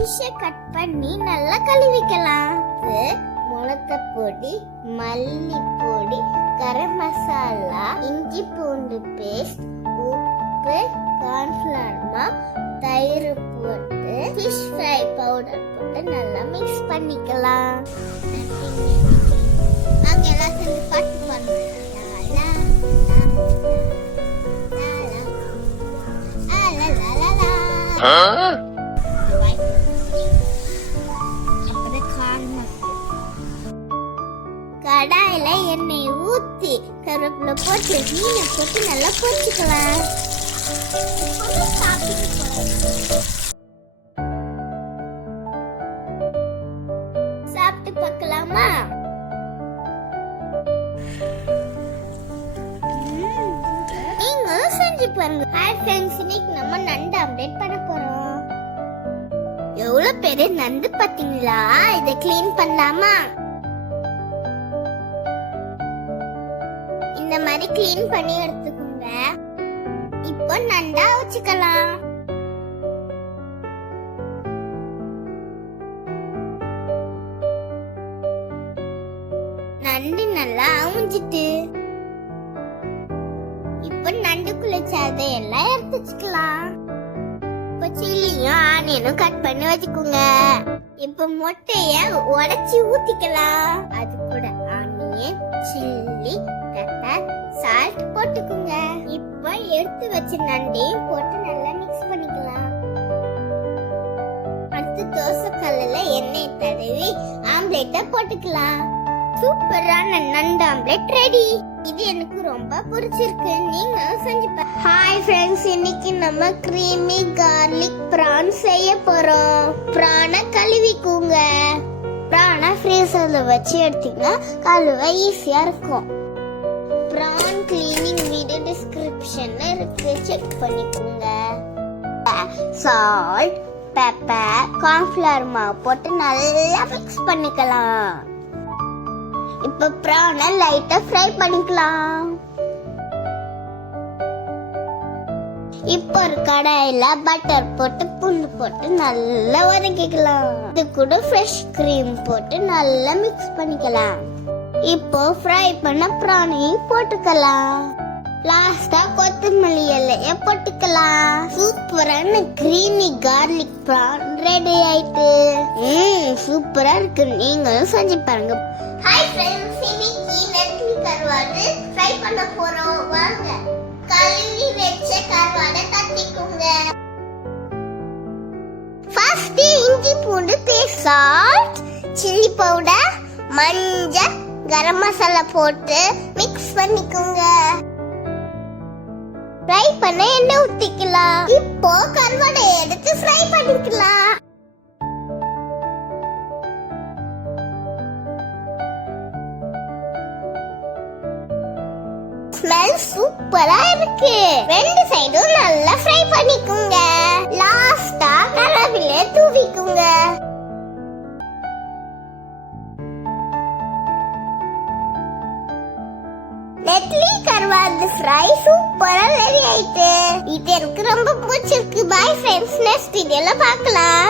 ஃபிஷ்ஷை கட் பண்ணி நல்லா கழுவிக்கலாம். மிளகு பொடி, மல்லி பொடி, கரம் மசாலா, இஞ்சி பூண்டு பேஸ்ட், உப்பு, கார்ன்ஃப்ளவர் மாவு, தயிர் போட்டு ஃபிஷ் ஃப்ரை பவுடர் போட்டு நல்லா மிக்ஸ் பண்ணிக்கலாம். நாங்க எல்லாம் சேர்ந்து பாட்டு பண்ணுவோம். கடாயில எண்ணெய் ஊத்தி கருவேப்பிலை போட்டு மீனை போட்டு நல்லா பொரிச்சுக்கலாம். சாப்பிட்டு பார்க்கலாமா? நீங்களும் செஞ்சு பாருங்க. ஹாய் ஃப்ரெண்ட்ஸ், இன்னைக்கு நம்ம நண்டு அப்டேட் பண்ண போறோம். எவ்வளவு பெரிய நண்டு பாத்தீங்களா? இதை கிளீன் பண்ணலாமா? இந்த மாதிரி கிளீன் பண்ணி எடுத்துக்கோங்க. இப்போ நண்டா வச்சுக்கலாம். நண்டு நல்லா அவிஞ்சிட்டு இப்போ நண்டுக்குள்ள சதை எல்லாம் எடுத்து வச்சுக்கலாம். இப்போ சில்லியும் ஆனியனும் கட் பண்ணி வச்சுக்கோங்க. இப்போ முட்டைய உடைச்சி ஊத்திக்கலாம். அது கூட ஆனியன், சில்லி, பெப்பர், சால்ட் போட்டுக்குங்க. இப்போ எடுத்து வச்ச நண்டையும் போட்டு நல்லா மிக்ஸ் பண்ணிக்கலாம். அடுத்து தோசை கல்லுல எண்ணெய் தடவி ஆம்லெட்டை போட்டுக்கலாம். சூப்பரான நண்டு ஆம்லெட் ரெடி. இது எனக்கு ரொம்ப பிடிச்சிருக்கு. நீங்க செஞ்சு பாருங்க. ஹாய் ஃப்ரெண்ட்ஸ், இன்னைக்கு நம்ம கிரீமி கார்லிக் பிரான் செய்ய போறோம். பிரானை கழுவிக்குங்க. பிரானை ஃப்ரீசர்ல வச்சு எடுத்தீங்கன்னா கழுவ ஈஸியா இருக்கும். பிரான் கிளீனிங் வீடியோ டிஸ்கிரிப்ஷன்ல இருக்கு, செக் பண்ணிக்கோங்க. சால்ட், பெப்பர், கார்ன்ஃப்ளவர் மாவு போட்டு நல்லா மிக்ஸ் பண்ணிக்கலாம். இப்ப பிரானை லைட்டா ஃப்ரை பண்ணிக்கலாம். இப்போ ஒரு கடாயில பட்டர் போட்டு பூண்டு போட்டு நல்லா வதக்கிக்கலாம். இது கூட ஃப்ரெஷ் கிரீம் போட்டு நல்லா மிக்ஸ் பண்ணிக்கலாம். இப்போ ஃப்ரை பண்ண பிரானையும் போட்டுக்கலாம். லாஸ்டா கொத்தமல்லி இலைய போட்டுக்கலாம். சூப்பரான கிரீமி கார்லிக் பிரான் ரெடி ஆயிட்டு. சூப்பரா இருக்கு. நீங்களும் செஞ்சு பாருங்க. ஹாய் ஃப்ரெண்ட்ஸ், இன்னைக்கு நெத்திலி கருவாடு ஃப்ரை பண்ண போறோம். வாங்க. கழுவி வெச்ச கருவாடை தட்டிக்குங்க. ஃபர்ஸ்ட் இஞ்சி பூண்டு பேஸ்ட், சால்ட், சில்லி பவுடர், மஞ்சள், கரம் மசாலா போட்டு மிக்ஸ் பண்ணிக்கோங்க. ஃப்ரை பண்ண எண்ணெய் ஊத்திக்கலாம். இப்போ கருவாடை எடுத்து ஃப்ரை பண்ணிக்கலாம். ஸ்மெல் சூப்பரா இருக்கு. ரெண்டு சைடும் நல்லா ஃப்ரை பண்ணிக்கோங்க. லாஸ்டா கருவேப்பிலை தூவிக்குங்க. நெத்திலி கருவாடு ஃப்ரை சூப்பரா ரெடி ஆயிட்டு. இது எனக்கு ரொம்ப பிடிச்சிருக்கு. பை ஃப்ரெண்ட்ஸ், நெக்ஸ்ட் வீடியோல பார்க்கலாம்.